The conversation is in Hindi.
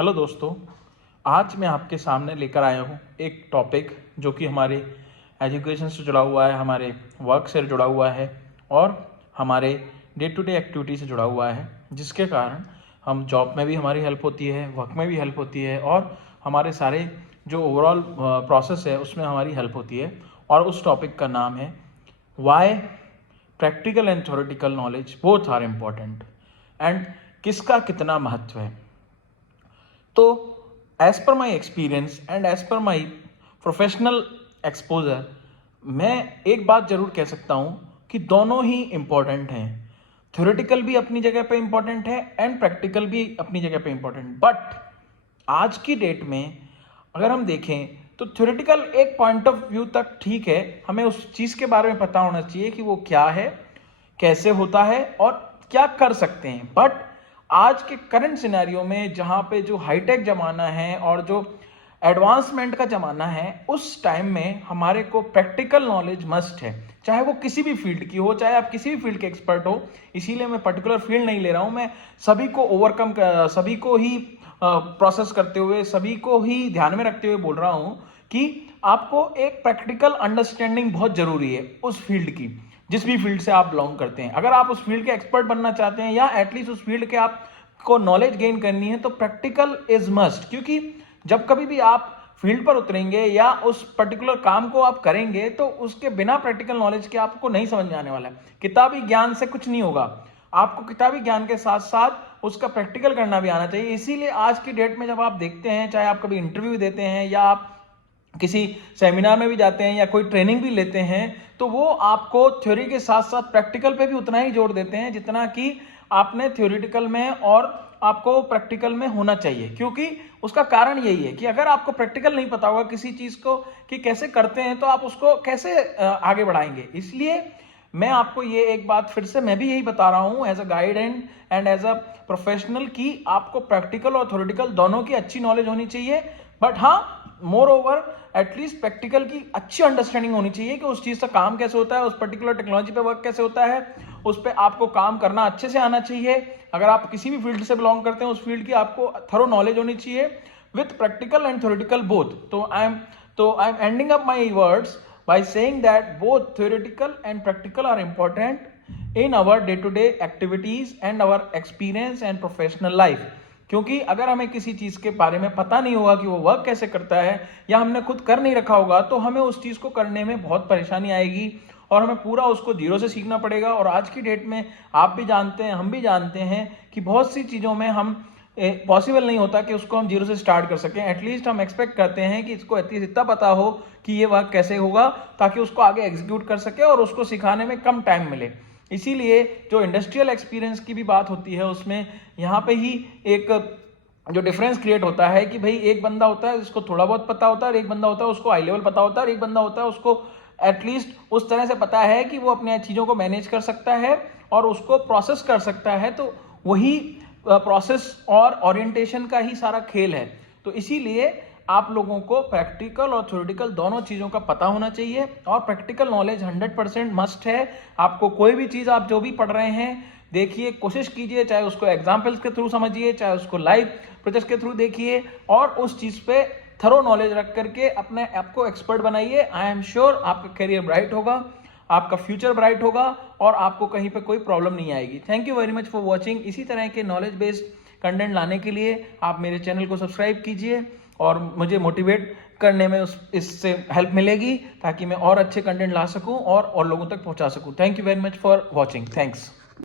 हेलो दोस्तों, आज मैं आपके सामने लेकर आया हूँ एक टॉपिक जो कि हमारे एजुकेशन से जुड़ा हुआ है, हमारे वर्क से जुड़ा हुआ है और हमारे डे टू डे एक्टिविटी से जुड़ा हुआ है, जिसके कारण हम जॉब में भी हमारी हेल्प होती है, वर्क में भी हेल्प होती है और हमारे सारे जो ओवरऑल प्रोसेस है उसमें हमारी हेल्प होती है। और उस टॉपिक का नाम है why practical and theoretical knowledge both are important and किसका कितना महत्व है। तो as per my experience and as per my professional exposure, मैं एक बात जरूर कह सकता हूँ कि दोनों ही इम्पॉर्टेंट हैं। थ्योरेटिकल भी अपनी जगह पे इम्पॉर्टेंट है एंड प्रैक्टिकल भी अपनी जगह पे इम्पॉर्टेंट। बट आज की डेट में अगर हम देखें तो थ्योरेटिकल एक पॉइंट ऑफ व्यू तक ठीक है, हमें उस चीज़ के बारे में पता होना चाहिए कि वो क्या है, कैसे होता है और क्या कर सकते हैं। बट आज के करंट सिनेरियो में जहाँ पे जो हाईटेक ज़माना है और जो एडवांसमेंट का ज़माना है, उस टाइम में हमारे को प्रैक्टिकल नॉलेज मस्ट है, चाहे वो किसी भी फील्ड की हो, चाहे आप किसी भी फील्ड के एक्सपर्ट हो। इसीलिए मैं पर्टिकुलर फील्ड नहीं ले रहा हूँ, मैं सभी को ओवरकम सभी को ही प्रोसेस करते हुए, सभी को ही ध्यान में रखते हुए बोल रहा हूँ कि आपको एक प्रैक्टिकल अंडरस्टैंडिंग बहुत ज़रूरी है उस फील्ड की, जिस भी फील्ड से आप बिलोंग करते हैं। अगर आप उस फील्ड के एक्सपर्ट बनना चाहते हैं या एटलीस्ट उस फील्ड के आपको नॉलेज गेन करनी है, तो प्रैक्टिकल इज मस्ट। क्योंकि जब कभी भी आप फील्ड पर उतरेंगे या उस पर्टिकुलर काम को आप करेंगे, तो उसके बिना प्रैक्टिकल नॉलेज के आपको नहीं समझ में आने वाला है। किताबी ज्ञान से कुछ नहीं होगा, आपको किताबी ज्ञान के साथ साथ उसका प्रैक्टिकल करना भी आना चाहिए। इसीलिए आज की डेट में जब आप देखते हैं, चाहे आप कभी इंटरव्यू देते हैं या आप किसी सेमिनार में भी जाते हैं या कोई ट्रेनिंग भी लेते हैं, तो वो आपको थ्योरी के साथ साथ प्रैक्टिकल पे भी उतना ही जोर देते हैं जितना कि आपने थ्योरेटिकल में और आपको प्रैक्टिकल में होना चाहिए। क्योंकि उसका कारण यही है कि अगर आपको प्रैक्टिकल नहीं पता होगा किसी चीज़ को कि कैसे करते हैं, तो आप उसको कैसे आगे बढ़ाएंगे। इसलिए मैं आपको ये एक बात फिर से मैं भी यही बता रहा हूँ as a guide and as a professional कि आपको प्रैक्टिकल और थ्योरेटिकल दोनों की अच्छी नॉलेज होनी चाहिए। बट हाँ, मोर ओवर एटलीस्ट प्रैक्टिकल की अच्छी अंडरस्टैंडिंग होनी चाहिए कि उस चीज़ का काम कैसे होता है, उस पर्टिकुलर टेक्नोलॉजी पे वर्क कैसे होता है, उस पर आपको काम करना अच्छे से आना चाहिए। अगर आप किसी भी फील्ड से बिलोंग करते हैं, उस फील्ड की आपको थरो नॉलेज होनी चाहिए with practical and theoretical both. तो I am ending up my words by saying that both theoretical and practical are important in our day-to-day activities and our experience and professional life। क्योंकि अगर हमें किसी चीज़ के बारे में पता नहीं होगा कि वो वर्क कैसे करता है या हमने खुद कर नहीं रखा होगा, तो हमें उस चीज़ को करने में बहुत परेशानी आएगी और हमें पूरा उसको जीरो से सीखना पड़ेगा। और आज की डेट में आप भी जानते हैं, हम भी जानते हैं कि बहुत सी चीज़ों में हम पॉसिबल नहीं होता कि उसको हम जीरो से स्टार्ट कर सकें। एटलीस्ट हम एक्सपेक्ट करते हैं कि इसको एटलीस्ट इतना पता हो कि ये वर्क कैसे होगा, ताकि उसको आगे एग्जीक्यूट कर सके और उसको सिखाने में कम टाइम मिले। इसीलिए जो इंडस्ट्रियल एक्सपीरियंस की भी बात होती है, उसमें यहाँ पे ही एक जो डिफरेंस क्रिएट होता है कि भाई एक बंदा होता है जिसको थोड़ा बहुत पता होता है और एक बंदा होता है उसको हाई लेवल पता होता है और एक बंदा होता है उसको एटलीस्ट उस तरह से पता है कि वो अपने चीज़ों को मैनेज कर सकता है और उसको प्रोसेस कर सकता है। तो वही प्रोसेस और ओरिएंटेशन का ही सारा खेल है। तो इसीलिए आप लोगों को प्रैक्टिकल और थ्योरेटिकल दोनों चीज़ों का पता होना चाहिए और प्रैक्टिकल नॉलेज 100% मस्ट है। आपको कोई भी चीज़ आप जो भी पढ़ रहे हैं, देखिए, कोशिश कीजिए, चाहे उसको एग्जाम्पल्स के थ्रू समझिए, चाहे उसको लाइव प्रोजेक्ट के थ्रू देखिए और उस चीज़ पे थरो नॉलेज रख करके अपने आप को एक्सपर्ट बनाइए। आई एम श्योर आपका करियर ब्राइट होगा, आपका फ्यूचर ब्राइट होगा और आपको कहीं पे कोई प्रॉब्लम नहीं आएगी। Thank you very much for watching. इसी तरह के नॉलेज बेस्ड कंटेंट लाने के लिए आप मेरे चैनल को सब्सक्राइब कीजिए और मुझे मोटिवेट करने में इससे हेल्प मिलेगी, ताकि मैं और अच्छे कंटेंट ला सकूं और लोगों तक पहुंचा सकूं। Thank you very much for watching. Thanks.